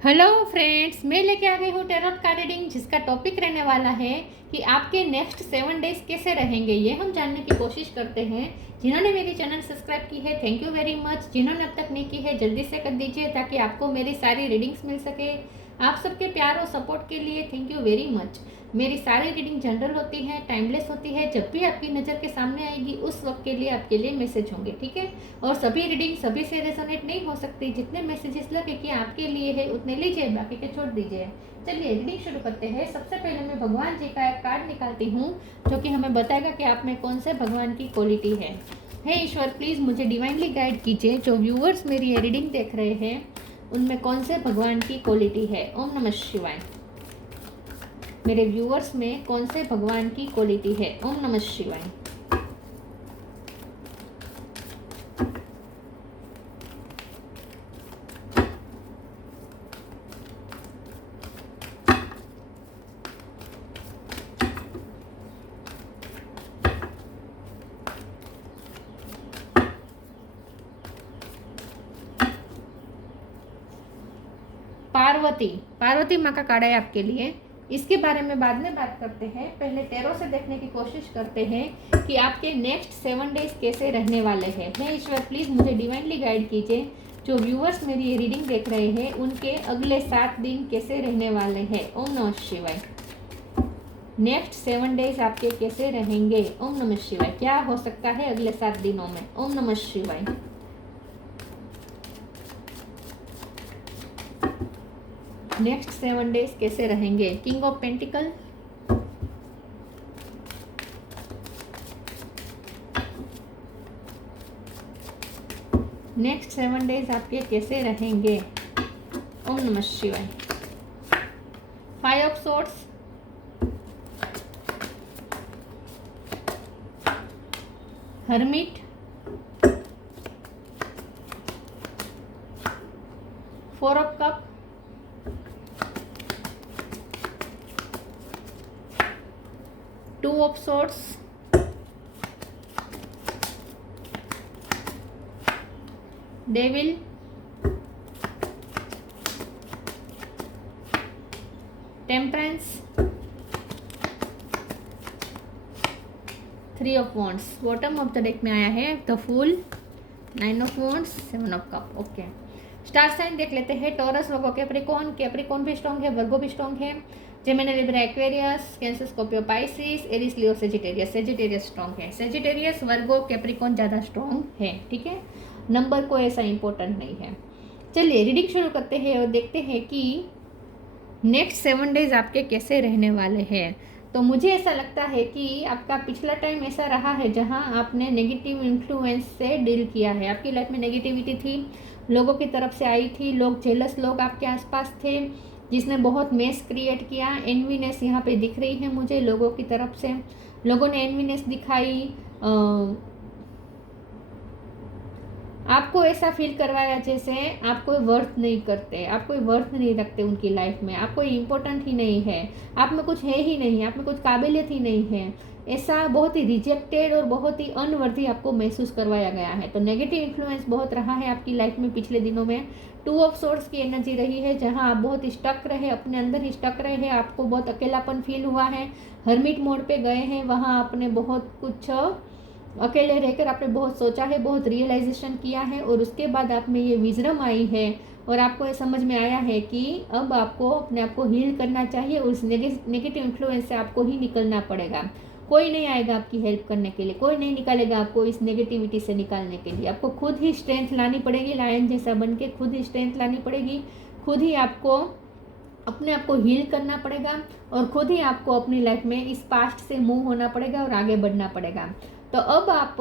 Hello friends, मैं लेके आ गई हूँ टैरोट कार्ड रीडिंग, जिसका टॉपिक रहने वाला है कि आपके नेक्स्ट 7 डेज कैसे रहेंगे। ये हम जानने की कोशिश करते हैं। जिन्होंने मेरी चैनल सब्सक्राइब की है, थैंक यू वेरी मच। जिन्होंने अब तक नहीं की है, जल्दी से कर दीजिए ताकि आपको मेरी सारी रीडिंग्स मिल सके। आप सबके प्यार और सपोर्ट के लिए थैंक यू वेरी मच। मेरी सारी रीडिंग जनरल होती है, टाइमलेस होती है। जब भी आपकी नज़र के सामने आएगी उस वक्त के लिए आपके लिए मैसेज होंगे, ठीक है। और सभी रीडिंग सभी से रेजोनेट नहीं हो सकती। जितने मैसेजेस लगे कि आपके लिए है उतने लीजिए, बाकी के छोड़ दीजिए। चलिए रीडिंग शुरू करते हैं। सबसे पहले मैं भगवान जी का एक कार्ड निकालती हूँ जो कि हमें बताएगा कि आप में कौन से भगवान की क्वालिटी है। हे ईश्वर, प्लीज़ मुझे डिवाइनली गाइड कीजिए। जो व्यूअर्स मेरी ये रीडिंग देख रहे हैं उनमें कौन से भगवान की क्वालिटी है। ओम नमः शिवाय। मेरे व्यूअर्स में कौन से भगवान की क्वालिटी है। ओम नमः शिवाय। पार्वती माँ का कार्ड है आपके लिए। इसके बारे में बाद में बात करते हैं। पहले टैरो से देखने की कोशिश करते हैं कि आपके नेक्स्ट 7 डेज कैसे रहने वाले हैं। हे ईश्वर, प्लीज़ मुझे डिवाइनली गाइड कीजिए। जो व्यूअर्स मेरी ये रीडिंग देख रहे हैं उनके अगले 7 दिन कैसे रहने वाले हैं। ओम नमः शिवाय। नेक्स्ट 7 डेज आपके कैसे रहेंगे। ओम नमः शिवाय। क्या हो सकता है अगले 7 दिनों में। ओम नमः शिवाय। नेक्स्ट 7 डेज कैसे रहेंगे। King of pentacle, next 7 days आपके कैसे रहेंगे। ओम नमः शिवाय। 5 of swords, hermit, 4 of cup, two of swords, devil, temperance, 3 of wands. Bottom of the deck में आया है the fool, 9 of wands, 7 of cup. Okay, star sign देख लेते हैं। टॉरस, वर्गो, कैप्रिकॉर्न भी स्ट्रॉन्ग है, वर्गो भी स्ट्रॉन्ग है। Gemini, Libra, Aquarius, Cancer, Scorpio, Pisces, Aries, लियो, सेजिटेरियस स्ट्रॉन्ग है। सेजिटेरियस, वर्गो, कैप्रिकॉर्न ज़्यादा स्ट्रॉन्ग है, ठीक है। नंबर को ऐसा इंपॉर्टेंट नहीं है। चलिए रीडिंग शुरू करते हैं और देखते हैं कि नेक्स्ट 7 डेज आपके कैसे रहने वाले हैं। तो मुझे ऐसा लगता है कि आपका पिछला टाइम ऐसा रहा है जहां आपने नेगेटिव इन्फ्लुएंस से डील किया है। आपकी लाइफ में नेगेटिविटी थी, लोगों की तरफ से आई थी, लोग जेलस लोग आपके आसपास थे जिसने बहुत मेस क्रिएट किया। एनवीनेस यहाँ पे दिख रही है मुझे लोगों की तरफ से। लोगों ने एनवीनेस दिखाई, आपको ऐसा फील करवाया जैसे आप कोई वर्थ नहीं करते, आप कोई वर्थ नहीं रखते उनकी लाइफ में, आप कोई इम्पोर्टेंट ही नहीं है, आप में कुछ है ही नहीं, आप में कुछ काबिलियत ही नहीं है। ऐसा बहुत ही रिजेक्टेड और बहुत ही अनवर्दी आपको महसूस करवाया गया है। तो नेगेटिव इन्फ्लुएंस बहुत रहा है आपकी लाइफ में पिछले दिनों में। 2 ऑफ सोर्ड्स की एनर्जी रही है जहां आप बहुत स्टक रहे, अपने अंदर ही स्टक रहे हैं, आपको बहुत अकेलापन फील हुआ है। हर्मिट मोड पे गए हैं, वहाँ आपने बहुत कुछ अकेले रहकर आपने बहुत सोचा है, बहुत रियलाइजेशन किया है और उसके बाद आप में ये विजडम आई है और आपको ये समझ में आया है कि अब आपको अपने आप को हील करना चाहिए और उस नेगेटिव इन्फ्लुएंस से आपको ही निकलना पड़ेगा। कोई नहीं आएगा आपकी हेल्प करने के लिए, कोई नहीं निकालेगा आपको इस नेगेटिविटी से निकालने के लिए। आपको खुद ही स्ट्रेंथ लानी पड़ेगी, लायन जैसा बन के खुद ही स्ट्रेंथ लानी पड़ेगी। खुद ही आपको अपने आप को हील करना पड़ेगा और खुद ही आपको अपनी लाइफ में इस पास्ट से मूव होना पड़ेगा और आगे बढ़ना पड़ेगा। तो अब आप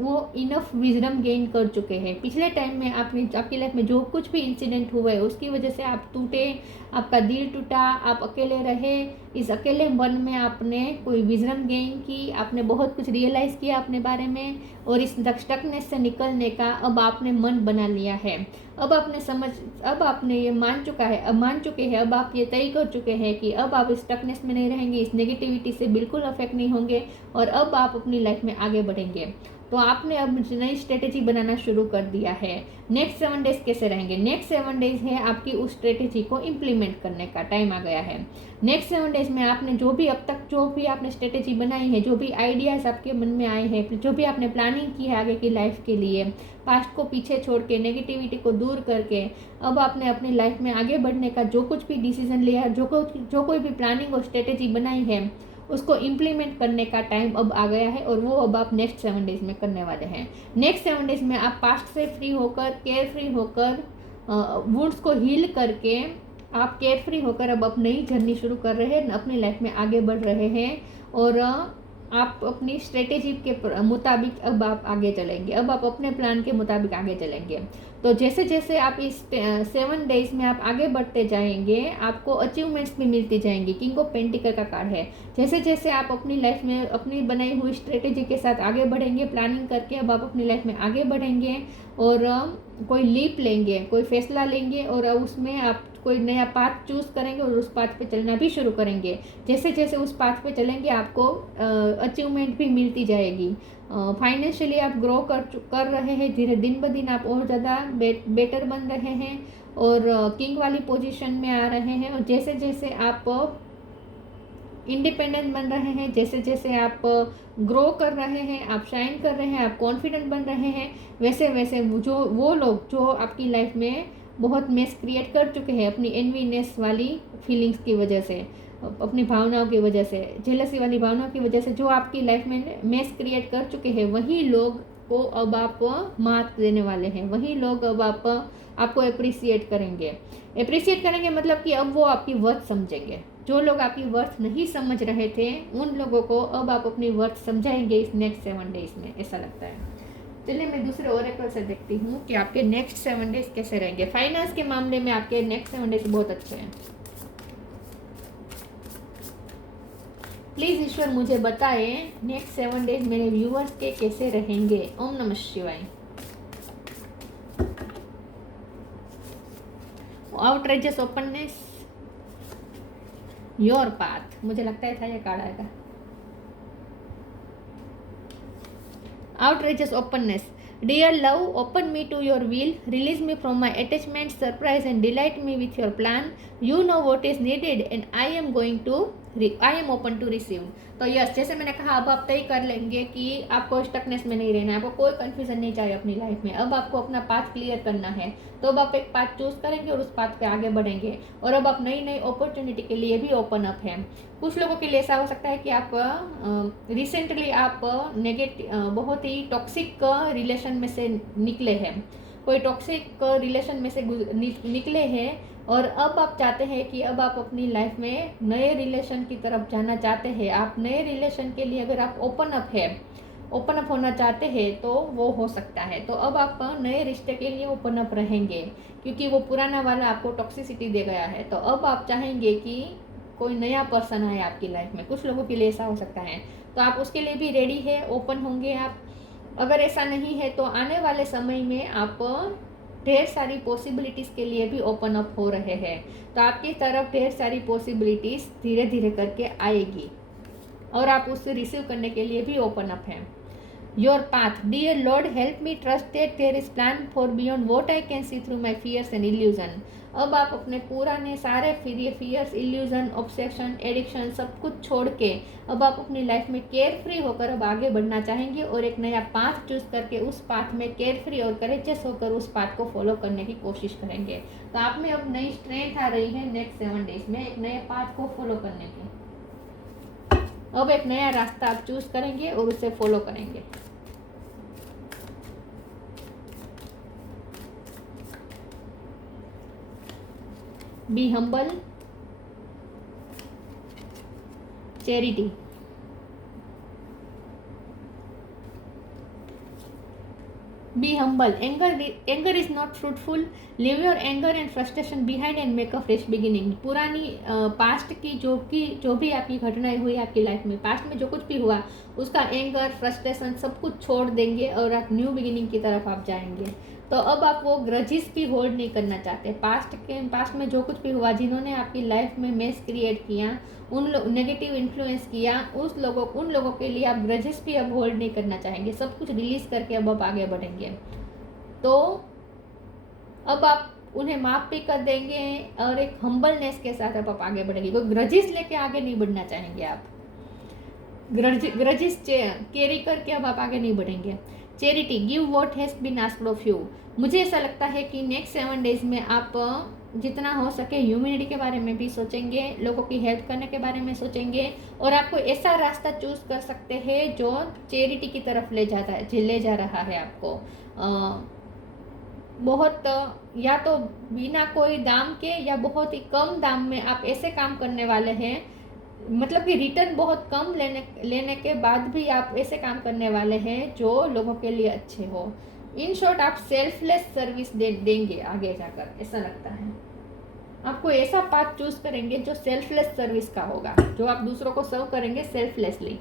वो इनफ विजडम गेन कर चुके हैं। पिछले टाइम में आपकी लाइफ में जो कुछ भी इंसिडेंट हुए उसकी वजह से आप टूटे, आपका दिल टूटा, आप अकेले रहे। इस अकेले मन में आपने कोई विजडम गेन की, आपने बहुत कुछ रियलाइज़ किया अपने बारे में और इस स्टकनेस से निकलने का अब आपने मन बना लिया है। अब आपने ये मान चुके हैं, अब आप ये तय कर चुके हैं कि अब आप इस स्टकनेस में नहीं रहेंगे, इस नेगेटिविटी से बिल्कुल अफेक्ट नहीं होंगे और अब आप अपनी लाइफ में आगे बढ़ेंगे। तो आपने अब नई स्ट्रेटेजी बनाना शुरू कर दिया है। नेक्स्ट 7 डेज कैसे रहेंगे? नेक्स्ट 7 डेज है आपकी उस स्ट्रेटेजी को इम्प्लीमेंट करने का टाइम आ गया है। नेक्स्ट 7 डेज में आपने जो भी अब तक जो भी आपने स्ट्रेटेजी बनाई है, जो भी आइडियाज़ आपके मन में आए हैं, जो भी आपने प्लानिंग की है आगे की लाइफ के लिए, पास्ट को पीछे छोड़ के, नेगेटिविटी को दूर करके, अब आपने अपनी लाइफ में आगे बढ़ने का जो कुछ भी डिसीजन लिया है, जो कोई भी प्लानिंग और स्ट्रेटेजी बनाई है, उसको इम्प्लीमेंट करने का टाइम अब आ गया है। और वो अब आप नेक्स्ट 7 डेज में करने वाले हैं। नेक्स्ट 7 डेज में आप पास्ट से फ्री होकर, केयर फ्री होकर, वुंड्स को हील करके आप केयर फ्री होकर अब नई जर्नी शुरू कर रहे हैं, अपनी लाइफ में आगे बढ़ रहे हैं। और आप अपनी स्ट्रेटेजी के मुताबिक अब आप आगे चलेंगे, अब आप अपने प्लान के मुताबिक आगे चलेंगे। तो जैसे जैसे आप इस 7 डेज में आप आगे बढ़ते जाएंगे, आपको अचीवमेंट्स भी मिलती जाएंगी। किंग ऑफ पेंटिकल का कार्ड है। जैसे जैसे आप अपनी लाइफ में अपनी बनाई हुई स्ट्रेटेजी के साथ आगे बढ़ेंगे, प्लानिंग करके अब आप अपनी लाइफ में आगे बढ़ेंगे और कोई लीप लेंगे, कोई फैसला लेंगे और उसमें आप कोई नया पाथ चूज़ करेंगे और उस पाथ पे चलना भी शुरू करेंगे। जैसे जैसे उस पाथ पे चलेंगे आपको अचीवमेंट भी मिलती जाएगी। फाइनेंशियली आप ग्रो कर रहे हैं, धीरे दिन ब दिन आप और ज़्यादा बेटर बन रहे हैं और किंग वाली पोजीशन में आ रहे हैं। और जैसे जैसे आप इंडिपेंडेंट बन रहे हैं, जैसे जैसे आप ग्रो कर रहे हैं, आप शाइन कर रहे हैं, आप कॉन्फिडेंट बन रहे हैं, वैसे वैसे वो लोग जो आपकी लाइफ में बहुत मेस क्रिएट कर चुके हैं अपनी एनवीनेस वाली फीलिंग्स की वजह से, अपनी भावनाओं की वजह से, जेलसी वाली भावनाओं की वजह से जो आपकी लाइफ में मेस क्रिएट कर चुके हैं, वही लोग को अब आप मात देने वाले हैं। वही लोग अब आपको अप्रिसिएट करेंगे मतलब कि अब वो आपकी वर्थ समझेंगे। जो लोग आपकी वर्थ नहीं समझ रहे थे, उन लोगों को अब आप अपनी वर्थ समझाएंगे इस नेक्स्ट 7 डेज में, ऐसा लगता है। चलिए मैं दूसरे ओरेकल से देखती हूँ कि आपके नेक्स्ट 7 डेज कैसे रहेंगे। फाइनेंस के मामले में आपके नेक्स्ट 7 डेज बहुत अच्छे हैं। प्लीज़ ईश्वर मुझे बताएं नेक्स्ट 7 डेज मेरे व्यूअर्स के कैसे रहेंगे। ओम नमः शिवाय। आउटरेजियस ओपननेस, योर पाथ, मुझे लगता है था ये कार्ड आएगा। Outrageous openness. Dear love, open me to your will, release me from my attachment, surprise and delight me with your plan. You know what is needed and I am open to receive. तो yes, जैसे मैंने कहा, अब आप तय कर लेंगे कि आपको स्टकनेस में नहीं रहना है, आपको कोई कन्फ्यूजन नहीं चाहिए अपनी लाइफ में। अब आपको अपना पाथ क्लियर करना है, तो अब आप एक पाथ चूज करेंगे और उस पाथ पे आगे बढ़ेंगे। और अब आप नई नई अपॉर्चुनिटी के लिए भी ओपन अप हैं। कुछ लोगों के लिए ऐसा हो सकता है कि आप रिसेंटली आप बहुत ही टॉक्सिक रिलेशन में से निकले हैं, कोई टॉक्सिक रिलेशन में से निकले हैं और अब आप चाहते हैं कि अब आप अपनी लाइफ में नए रिलेशन की तरफ जाना चाहते हैं। आप नए रिलेशन के लिए अगर आप ओपन अप होना चाहते हैं तो वो हो सकता है। तो अब आप नए रिश्ते के लिए ओपन अप रहेंगे, क्योंकि वो पुराना वाला आपको टॉक्सिसिटी दे गया है। तो अब आप चाहेंगे कि कोई नया पर्सन आए आपकी लाइफ में। कुछ लोगों के लिए ऐसा हो सकता है, तो आप उसके लिए भी रेडी है, ओपन होंगे आप। अगर ऐसा नहीं है तो आने वाले समय में आप ढेर सारी पॉसिबिलिटीज़ के लिए भी ओपन अप हो रहे हैं। तो आपकी तरफ ढेर सारी पॉसिबिलिटीज़ धीरे धीरे करके आएगी और आप उससे रिसीव करने के लिए भी ओपन अप हैं। Your path, dear lord help me trust that there is plan for beyond what I can see through my fears and illusion. अब आप अपने पुराने सारे फियर्स, इल्यूजन, ऑब्सेशन, एडिक्शन सब कुछ छोड़ के अब आप अपनी लाइफ में केयर फ्री होकर अब आगे बढ़ना चाहेंगे और एक नया पाथ चूज करके उस पाथ में केयर फ्री और करेजियस होकर उस पाथ को फॉलो करने की कोशिश करेंगे। तो आप में अब नई स्ट्रेंथ आ रही है नेक्स्ट 7 डेज में एक नए पाथ को फॉलो करने की। अब एक नया रास्ता आप चूज करेंगे और उसे फॉलो करेंगे। Be humble, charity, be humble, anger is not fruitful, live your anger and frustration behind and make a fresh beginning. पुरानी पास्ट की जो भी आपकी घटनाएं हुई आपकी लाइफ में, पास्ट में जो कुछ भी हुआ उसका एंगर, फ्रस्ट्रेशन सब कुछ छोड़ देंगे और आप न्यू बिगिनिंग की तरफ आप जाएंगे। तो अब आप वो ग्रजेस भी होल्ड नहीं करना चाहते। पास्ट में जो कुछ भी हुआ, जिन्होंने आपकी लाइफ में मेस क्रिएट किया, नेगेटिव इन्फ्लुएंस किया, उन लोगों के लिए आप ग्रजेस भी अब होल्ड नहीं करना चाहेंगे। सब कुछ रिलीज करके अब आप आगे बढ़ेंगे। तो अब आप उन्हें माफ भी कर देंगे और एक हम्बलनेस के साथ अब आप आगे बढ़ेंगे। कोई ग्रजेस लेके आगे नहीं बढ़ना चाहेंगे आप। ग्रजेस कैरी करके अब आप आगे नहीं बढ़ेंगे। Charity, give what has been asked of you. मुझे ऐसा लगता है कि नेक्स्ट 7 डेज में आप जितना हो सके ह्यूमैनिटी के बारे में भी सोचेंगे, लोगों की हेल्प करने के बारे में सोचेंगे, और आपको ऐसा रास्ता चूज कर सकते हैं जो चैरिटी की तरफ ले जा रहा है आपको। बहुत या तो बिना कोई दाम के या बहुत ही कम दाम में आप ऐसे काम करने वाले हैं, मतलब कि रिटर्न बहुत कम लेने के बाद भी आप ऐसे काम करने वाले हैं जो लोगों के लिए अच्छे हो। इन शॉर्ट आप सेल्फलेस सर्विस देंगे आगे जाकर, ऐसा लगता है। आपको ऐसा पाथ चूज करेंगे जो सेल्फलेस सर्विस का होगा, जो आप दूसरों को सर्व करेंगे सेल्फलेसली।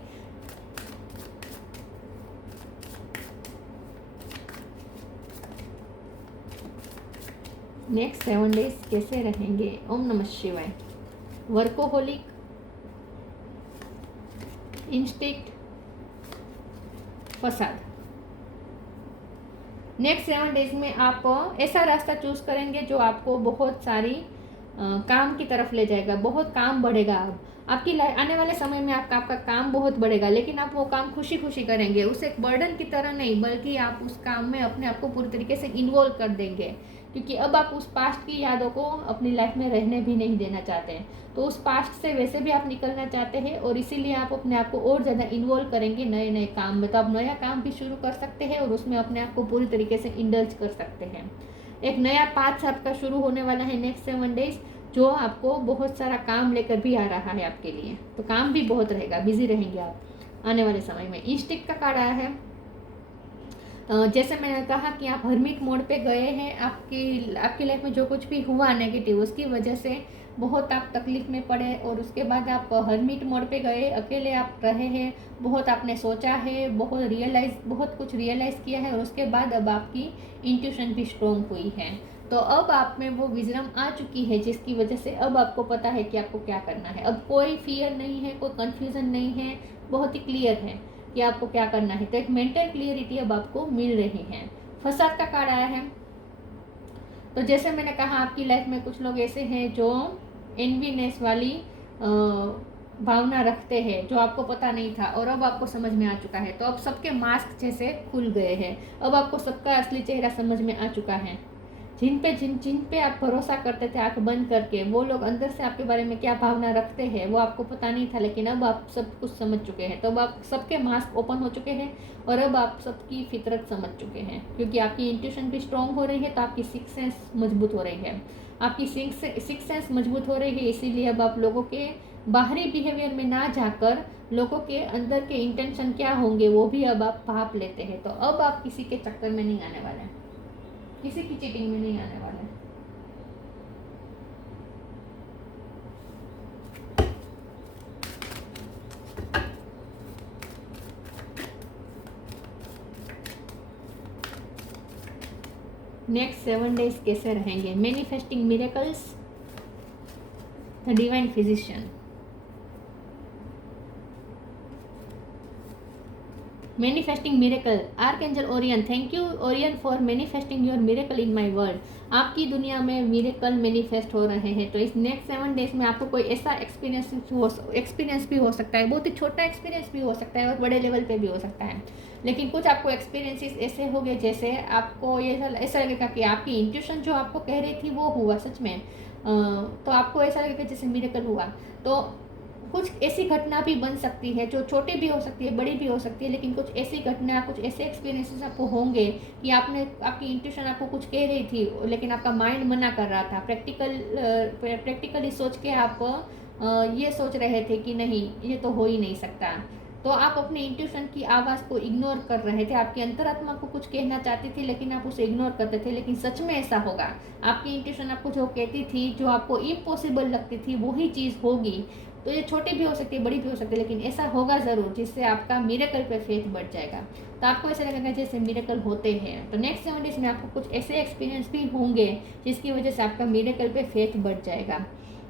नेक्स्ट 7 डेज कैसे रहेंगे? ओम नमः शिवाय। वर्कोहोलिक, इंस्टिंक्ट, फसाद। नेक्स्ट 7 डेज में आप ऐसा रास्ता चूज करेंगे जो आपको बहुत सारी काम की तरफ ले जाएगा, बहुत काम बढ़ेगा। अब आपकी आने वाले समय में आपका काम बहुत बढ़ेगा, लेकिन आप वो काम खुशी खुशी करेंगे, उसे एक बर्डन की तरह नहीं, बल्कि आप उस काम में अपने आप को पूरी तरीके से इन्वॉल्व कर देंगे, क्योंकि अब आप उस पास्ट की यादों को अपनी लाइफ में रहने भी नहीं देना चाहते हैं। तो उस पास्ट से वैसे भी आप निकलना चाहते हैं, और इसीलिए आप अपने आप को और ज़्यादा इन्वॉल्व करेंगे नए नए काम में। तो आप नया काम भी शुरू कर सकते हैं और उसमें अपने आप को पूरी तरीके से इंडल्ज कर सकते हैं। एक नया पाथ आपका शुरू होने वाला है नेक्स्ट 7 डेज, जो आपको बहुत सारा काम लेकर भी आ रहा है आपके लिए। तो काम भी बहुत रहेगा, बिजी रहेंगे आप आने वाले समय में। इंस्टिंक्ट का कार्ड आया है। जैसे मैंने कहा कि आप हर्मिट मोड पे गए हैं, आपकी लाइफ में जो कुछ भी हुआ नेगेटिव, उसकी वजह से बहुत आप तकलीफ में पड़े, और उसके बाद आप हर्मिट मोड पे गए, अकेले आप रहे हैं, बहुत आपने सोचा है, बहुत कुछ रियलाइज़ किया है, और उसके बाद अब आपकी इंट्यूशन भी स्ट्रॉन्ग हुई है। तो अब आप में वो विजडम आ चुकी है, जिसकी वजह से अब आपको पता है कि आपको क्या करना है। अब कोई फियर नहीं है, कोई कन्फ्यूज़न नहीं है, बहुत ही क्लियर है कि आपको क्या करना है। तो एक मेंटल क्लियरिटी अब आपको मिल रही है। फसाद का कार्ड आया है। तो जैसे मैंने कहा, आपकी लाइफ में कुछ लोग ऐसे हैं जो एनवीनेस वाली भावना रखते हैं, जो आपको पता नहीं था और अब आपको समझ में आ चुका है। तो अब सबके मास्क जैसे खुल गए हैं, अब आपको सबका असली चेहरा समझ में आ चुका है। जिन पे आप भरोसा करते थे आंख बंद करके, वो लोग अंदर से आपके बारे में क्या भावना रखते हैं वो आपको पता नहीं था, लेकिन अब आप सब कुछ समझ चुके हैं। तो अब आप सबके मास्क ओपन हो चुके हैं, और अब आप सबकी फितरत समझ चुके हैं, क्योंकि आपकी इंट्यूशन भी स्ट्रॉन्ग हो रही है। तो आपकी सिक्स सेंस मजबूत हो रही है, आपकी सिक्स सेंस मजबूत हो रही है। इसीलिए अब आप लोगों के बाहरी बिहेवियर में ना जाकर लोगों के अंदर के इंटेंशन क्या होंगे वो भी अब आप भाप लेते हैं। तो अब आप किसी के चक्कर में नहीं आने वाले हैं, किसी की चीटिंग में नहीं आने वाले। नेक्स्ट 7 डेज कैसे रहेंगे? Manifesting miracles, the divine physician. Manifesting miracle, archangel Orion. Thank you Orion for manifesting your miracle in my world. आपकी दुनिया में मिरेकल मैनिफेस्ट हो रहे हैं। तो इस नेक्स्ट 7 डेज में आपको कोई ऐसा एक्सपीरियंस भी हो सकता है, बहुत ही छोटा एक्सपीरियंस भी हो सकता है और बड़े लेवल पे भी हो सकता है, लेकिन कुछ आपको एक्सपीरियंसेस ऐसे हो गए जैसे आपको ये ऐसा लगेगा कि आपकी इंट्यूशन जो आपको कह रही थी वो हुआ सच में। तो आपको ऐसा लगेगा जैसे मिरेकल हुआ। तो कुछ ऐसी घटना भी बन सकती है जो छोटी भी हो सकती है, बड़ी भी हो सकती है, लेकिन कुछ ऐसी घटना, कुछ ऐसे एक्सपीरियंसेस आपको होंगे कि आपकी इंट्यूशन आपको कुछ कह रही थी, लेकिन आपका माइंड मना कर रहा था। प्रैक्टिकली सोच के आप ये सोच रहे थे कि नहीं, ये तो हो ही नहीं सकता, तो आप अपने इंट्यूशन की आवाज़ को इग्नोर कर रहे थे, आपकी अंतरात्मा को कुछ कहना चाहती थी लेकिन आप उसे इग्नोर करते थे। लेकिन सच में ऐसा होगा, आपकी इंट्यूशन आपको जो कहती थी, जो आपको इम्पॉसिबल लगती थी, वही चीज़ होगी। तो ये छोटी भी हो सकती है, बड़ी भी हो सकती है, लेकिन ऐसा होगा ज़रूर जिससे आपका मिरेकल पे फेथ बढ़ जाएगा। तो आपको ऐसा लगेगा जैसे मिरेकल होते हैं। तो नेक्स्ट 7 डेज में आपको कुछ ऐसे एक्सपीरियंस भी होंगे जिसकी वजह से आपका मिरेकल पे फेथ बढ़ जाएगा।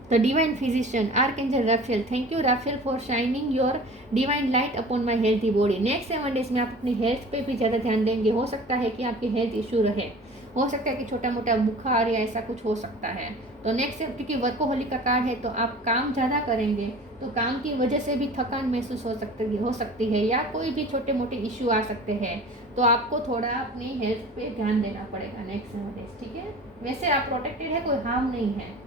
The divine physician, Archangel Raphael. Thank you Raphael for shining your divine light upon my healthy body. Next 7 days में आप अपनी हेल्थ पे भी ज़्यादा ध्यान देंगे। हो सकता है कि आपकी हेल्थ इशू रहे, हो सकता है कि छोटा मोटा बुखार या ऐसा कुछ हो सकता है। तो नेक्स्ट, क्योंकि वर्कोहोलिक का कार्ड है तो आप काम ज़्यादा करेंगे, तो काम की वजह से भी थकान महसूस हो सकती है या कोई भी छोटे मोटे इश्यू आ सकते हैं। तो आपको थोड़ा अपनी हेल्थ पे ध्यान देना पड़ेगा नेक्स्ट 7 डेज, ठीक है। वैसे आप प्रोटेक्टेड है, कोई हार्म नहीं है,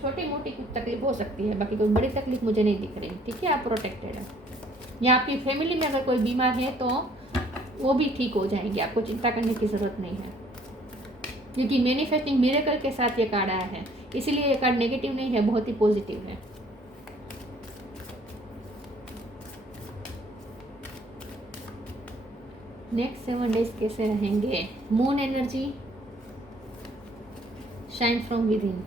छोटी मोटी कुछ तकलीफ हो सकती है, बाकी कोई बड़ी तकलीफ मुझे नहीं दिख रही, ठीक है। आप प्रोटेक्टेड है, या आपकी फैमिली में अगर कोई बीमार है तो वो भी ठीक हो जाएंगे, आपको चिंता करने की ज़रूरत नहीं है, क्योंकि मैनिफेस्टिंग मिरेकल के साथ ये कार्ड आया है, इसलिए ये कार्ड नेगेटिव नहीं है, बहुत ही पॉजिटिव है। नेक्स्ट 7 डेज कैसे रहेंगे? Moon energy, shine from with in.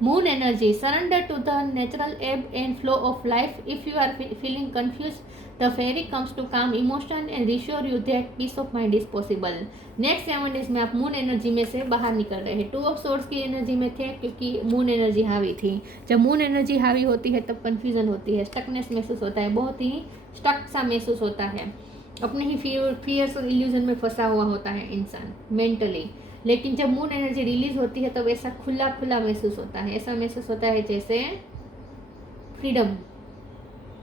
Moon energy, surrender to the natural ebb and flow of life. If you are feeling confused, the fairy comes to calm emotion and reassure you that peace of mind is possible. Next 7 days में आप moon energy में से बाहर निकल रहे हैं। 2 of swords की energy में थे क्योंकि मून एनर्जी हावी थी। जब मून एनर्जी हावी होती है तब कन्फ्यूजन होती है, स्टकनेस महसूस होता है, बहुत ही स्टक सा महसूस होता है, अपने ही फियर्स और इल्यूजन में फंसा हुआ होता है इंसान मेंटली। लेकिन जब मून एनर्जी रिलीज होती है तब ऐसा खुला खुला महसूस होता है, ऐसा महसूस होता है जैसे फ्रीडम,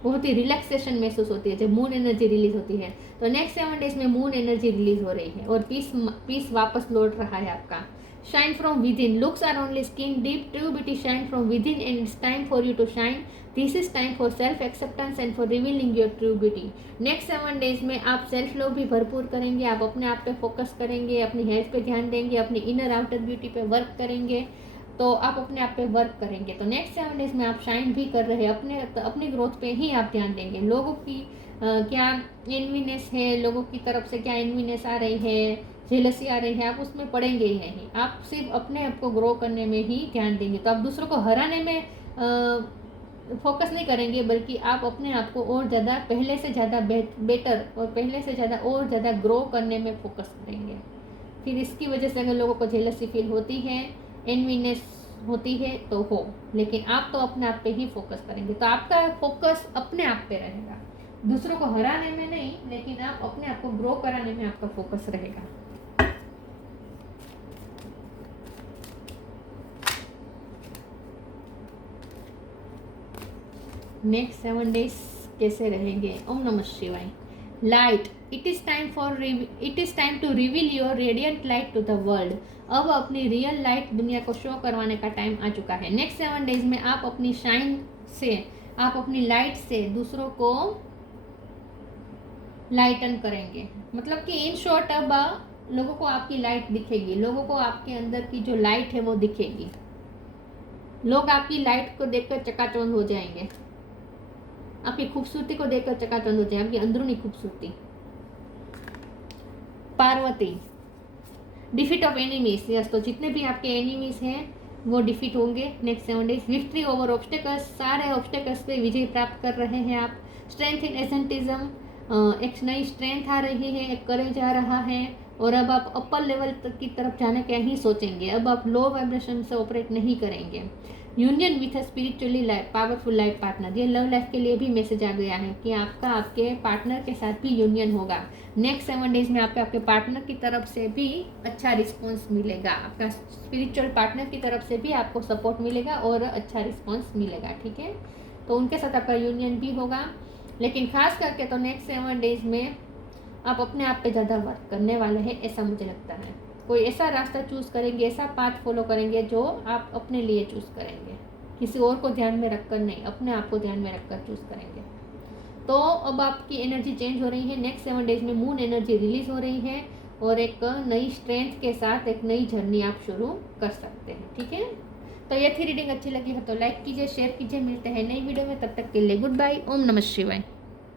बहुत ही रिलैक्सेशन महसूस होती है जब मून एनर्जी रिलीज होती है। तो नेक्स्ट 7 डेज में मून एनर्जी रिलीज हो रही है और पीस वापस लौट रहा है आपका। Shine from within, looks are only skin deep, true beauty shine from within and it's time for you to shine. This is time for self acceptance and for revealing your true beauty. Next 7 days में आप self love भी भरपूर करेंगे, आप अपने आप पे focus करेंगे, अपनी हेल्थ पे ध्यान देंगे, अपनी इनर आउटर ब्यूटी पे वर्क करेंगे, तो आप अपने आप पे वर्क करेंगे। तो नेक्स्ट 7 डेज में आप शाइन भी कर रहे हैं, अपने ग्रोथ पे ही आप ध्यान देंगे। लोगों की क्या एनवीनेस है, लोगों की तरफ से क्या एनवीनेस आ रही है, जेलसी आ रही है, आप उसमें पड़ेंगे ही नहीं, आप सिर्फ अपने आप को ग्रो करने में ही ध्यान देंगे। तो आप दूसरों को हराने में फोकस नहीं करेंगे, बल्कि आप अपने आप को और ज़्यादा पहले से ज़्यादा बेटर और पहले से ज़्यादा और ज़्यादा ग्रो करने में फोकस करेंगे। फिर इसकी वजह से अगर लोगों को जेलसी फील होती है, एनवीनेस होती है तो हो, लेकिन आप तो अपने आप पे ही फोकस करेंगे। तो आपका फोकस अपने आप पे रहेगा, दूसरों को हराने में नहीं, लेकिन आप अपने आप को ग्रो कराने में आपका फोकस रहेगा। नेक्स्ट 7 डेज कैसे रहेंगे? ओम नमः शिवाय। Light, it is time to reveal your radiant light to the world. अब अपनी रियल लाइट दुनिया को शो करवाने का टाइम आ चुका है। नेक्स्ट 7 डेज में आप अपनी शाइन से, आप अपनी लाइट से दूसरों को लाइटन करेंगे, मतलब कि इन शॉर्ट अब लोगों को आपकी लाइट दिखेगी, लोगों को आपके अंदर की जो लाइट है वो दिखेगी, लोग आपकी लाइट को देखकर चकाचौंध हो जाएंगे, आपकी खूबसूरती को देखकर चकाचौंध हो जाए, आपकी अंदरूनी खूबसूरती। Parvati, defeat of enemies, yes, तो जितने भी आपके एनिमीज हैं वो डिफीट होंगे next 7 days. Victory over obstacles, सारे ऑब्स्टेकल्स पे विजय प्राप्त कर रहे हैं आप। स्ट्रेंथ इन एजेंटिज्म, एक नई स्ट्रेंथ आ रही है, एक करेज आ रहा है, और अब आप अपर लेवल की तरफ जाने का ही सोचेंगे, अब आप लो वाइब्रेशन से ऑपरेट नहीं करेंगे। Union with a spiritually life powerful life partner, ये लव लाइफ के लिए भी मैसेज आ गया है कि आपका आपके पार्टनर के साथ भी यूनियन होगा। नेक्स्ट 7 डेज में आपके आपके पार्टनर की तरफ से भी अच्छा रिस्पॉन्स मिलेगा, आपका स्पिरिचुअल पार्टनर की तरफ से भी आपको सपोर्ट मिलेगा और अच्छा रिस्पॉन्स मिलेगा, ठीक है। तो उनके साथ आपका यूनियन भी होगा, लेकिन खास करके तो नेक्स्ट 7 डेज में आप अपने आप पे ज़्यादा वर्क करने वाले हैं, ऐसा मुझे लगता है। कोई ऐसा रास्ता चूज़ करेंगे, ऐसा पाथ फॉलो करेंगे जो आप अपने लिए चूज़ करेंगे, किसी और को ध्यान में रखकर नहीं, अपने आप को ध्यान में रखकर चूज़ करेंगे। तो अब आपकी एनर्जी चेंज हो रही है। नेक्स्ट 7 डेज में मून एनर्जी रिलीज हो रही है और एक नई स्ट्रेंथ के साथ एक नई जर्नी आप शुरू कर सकते हैं, ठीक है। तो ये थी रीडिंग अच्छी लगी हो तो लाइक कीजिए, शेयर कीजिए। मिलते हैं नई वीडियो में, तब तक के लिए गुड बाय। ओम नमः शिवाय।